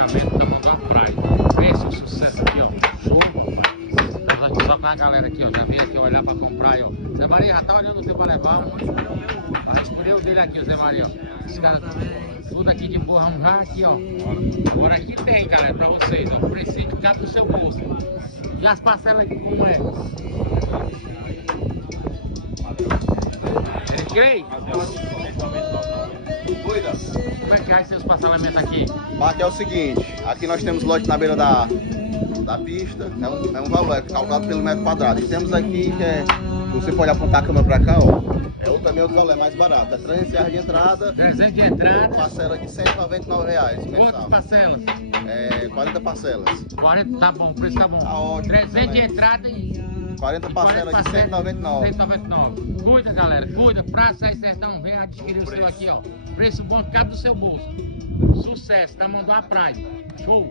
loteamento da Mão da Praia. Esse é o sucesso aqui, ó. Show. Estamos aqui só com a galera aqui, ó. Já veio aqui olhar pra comprar aí, ó. Zé Maria, já tá olhando o teu pra levar? Vai escolher o dele aqui, o Zé Maria, ó. Esse cara, tudo aqui de boa, vamos já aqui, ó. Agora aqui tem, galera, pra vocês, ó. O precinho que cabe no seu bolso. E as parcelas aqui, como é? Ele crê? Como é que é seus parcelamentos aqui? Aqui é o seguinte, aqui nós temos lote na beira da pista, é um valor, é calculado pelo metro quadrado. E temos aqui, que é, você pode apontar a câmera pra cá, ó, também outro valor, é mais barato, é R$300 de entrada. 300 de entrada. Parcela de R$199 mensal. Quantas parcelas? 40 parcelas. 40, tá bom, o preço tá bom. Tá ótimo 300 de também. entrada e 40 parcelas de R$199. 199. Cuida, galera, cuida. Praça aí, Sertão, vem adquirir o seu aqui, ó. Preço bom que cabe do seu bolso. Sucesso, tá mandando a praia. Show.